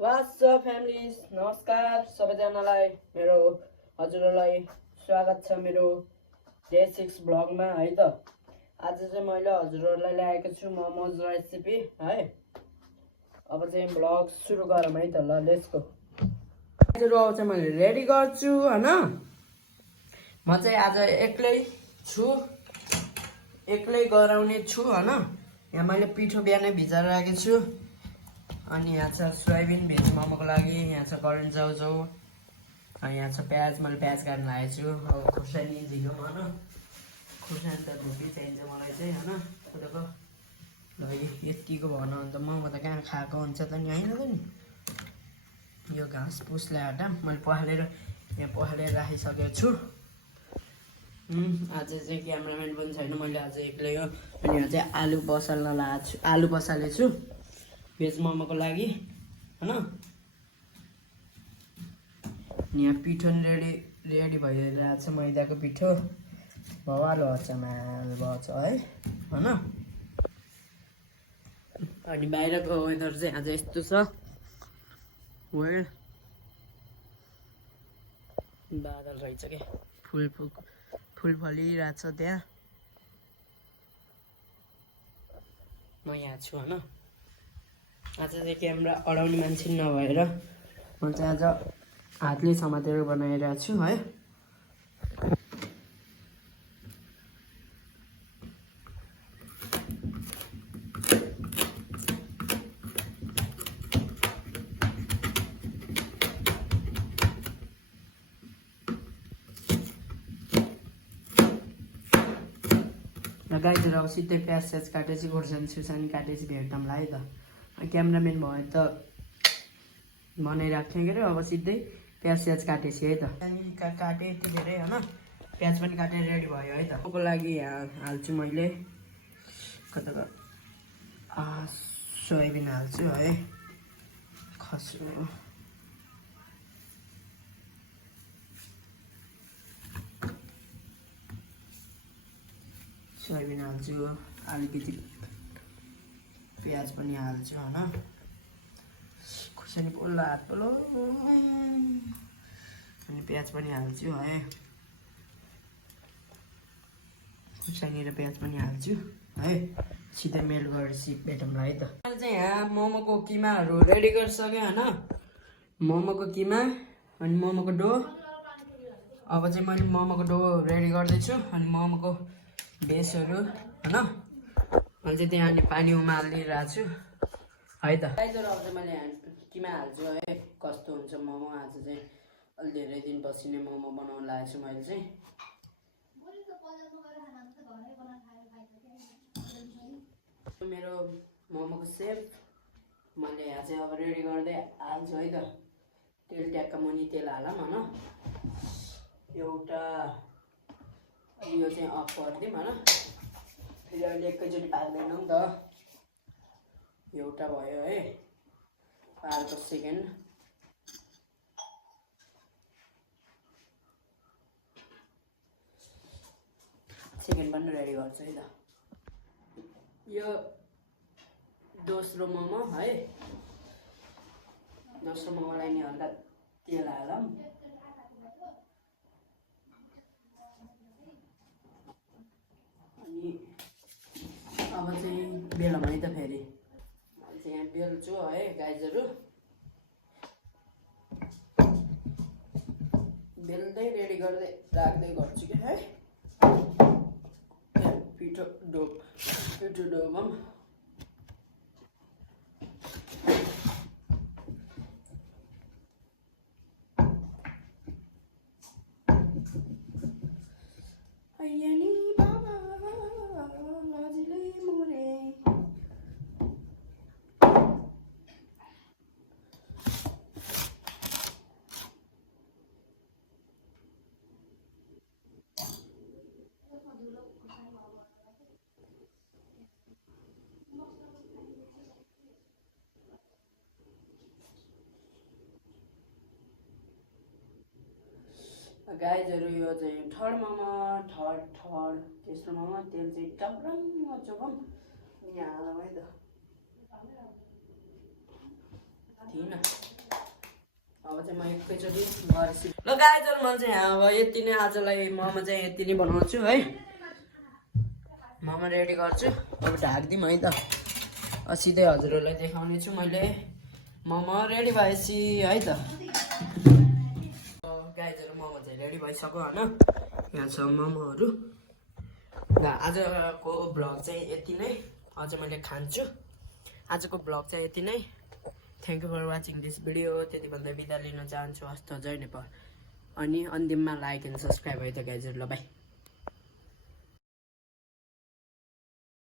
What's up families? नमस्कार सबैजनालाई मेरो हजुरहरूलाई स्वागत छ मेरो डे 6 ब्लगमा है त। आज चाहिँ मैले हजुरहरूलाई ल्याएको छु मोमोज रेसिपी है। अब चाहिँ ब्लग सुरु गरौँ है त, ल लेट्स गो। हजुरहरू आउँछ मैले रेडी गर्छु हैन। म चाहिँ आज एक्लै छु, एक्लै गराउने छु हैन। यहाँ मैले पिठो बिहानै भिजाएर राखेको छु। अनि यहाँ छ सोयाबिन भेज मोमोको लागि, यहाँ छ करेन्ट चाउचाउ, अनि यहाँ छ प्याज, मैले प्याज काट्न लागेको छु। अब खुर्सानी झिकौँ होइन, खुर्सानी त धुपी चाहिन्छ मलाई चाहिँ होइन। तपाईँको ल यतिको भन अन्त मोमो त कहाँ खाएको हुन्छ त नि होइन त नि। यो घाँस पुसलाई हटा मैले पखालेर यहाँ पखालेर राखिसकेको छु। आज चाहिँ क्यामेराम्यान पनि छैन, मैले आज एक्लै हो। अनि यहाँ चाहिँ आलु बसाल्न लगाएको छु, आलु बसालेको छु भेज मोमोको लागि हैन। यहाँ पिठो रेडी भइरहेको छ, मैदाको पिठो भवालो अचमाल भएछ है हैन। अनि बाहिरको वेदर चाहिँ आज यस्तो छ, वेल बादल रहेछ के, फुल फलिरहेछ त्यहाँ। म यहाँ छु हैन। आज चाहिँ क्यामेरा अडाउने मान्छे नभएर म चाहिँ आज हातले समातेर बनाइरहेको छु है। र गाईतिर अब सिधै प्याज स्याज काटेपछि खोर्सानी सुर्सानी काटेपछि भेट्दामलाई है त। क्यामेराम्यान भयो त बनाइराख्थेँ के अरे, अब सिधै प्याज स्याज काटेपछि है त। काटेँ यति धेरै होइन, प्याज पनि काटेर रेडी भयो है त। को लागि यहाँ हाल्छु मैले कता सोयाबिन हाल्छु है, खस्रो सोयाबिन हाल्छु, अलिकति प्याज पनि हाल्छु होइन। खुर्सानी पोल्ला हात पोलो, अनि प्याज पनि हाल्छु है, खुर्सानी र प्याज पनि हाल्छु है। सिधै मेल गरेपछि भेटौँला है त। मैले चाहिँ यहाँ मोमोको किमाहरू रेडी गरिसकेँ होइन, मोमोको किमा अनि मोमोको डो। अब चाहिँ मैले मोमोको डो रेडी गर्दैछु अनि मोमोको बेसहरू होइन। मैले चाहिँ त्यहाँ अनि पानी उमालिरहेको छु है त। गाइजहरू अब चाहिँ मैले किमा हाल्छु है, कस्तो हुन्छ मोमो। आज चाहिँ अलि धेरै दिनपछि नै मोमो बनाउनु लागेको छु मैले चाहिँ। मेरो मोमोको सेप मैले यहाँ चाहिँ अब रेडी गर्दै हाल्छु है त। तेल ट्याक्क मुनि तेल हालौँ होइन। एउटा यो चाहिँ अफ गरिदिउँ होइन, फेरि अहिले एकैचोटि पाक्दैनौँ नि त। एउटा भयो है, अर्को सेकेन्ड। सेकेन्ड पनि रेडी गर्छु है त। यो दोस्रो मोमो है, दोस्रो मोमोलाई नि हल्का तेल हालौँ। अनि अब चाहिँ बेलौँ है त। फेरि चाहिँ यहाँ बेल्छु है गाइजहरू, बेल्दै रेडी गर्दै राख्दै गर्छु कि है। पिठो डोबम अयनी बाबा लाजिलै मोरे। गाइजहरू यो चाहिँ थर्ड मोमो, थर्ड तेस्रो मोमो। तेल चाहिँ टक्रङ्ग चोकौँ यहाँ हालौँ है त। थिएन अब चाहिँ म एकैचोटि गरेपछि ल गाइजहरु म चाहिँ अब यति नै आजलाई मोमो चाहिँ यति नै बनाउँछु है मोमो रेडी गर्छु अब ढाक्दिउँ है त सिधै हजुरहरूलाई देखाउने छु मैले मोमो रेडी भएपछि है त गाइजहरु मोमो चाहिँ रेडी भइसक्यो हैन यहाँ छ मोमोहरु ल आजको ब्लग चाहिँ यति नै अझ मैले खान्छु आजको ब्लग चाहिँ यति नै thank you for watching this video त्यति भन्दा बिदा लिन चाहन्छु हस्त जय नेपाल अनि अन्तिममा लाइक एन्ड सब्स्क्राइब है त गाइजहरु ल बाइ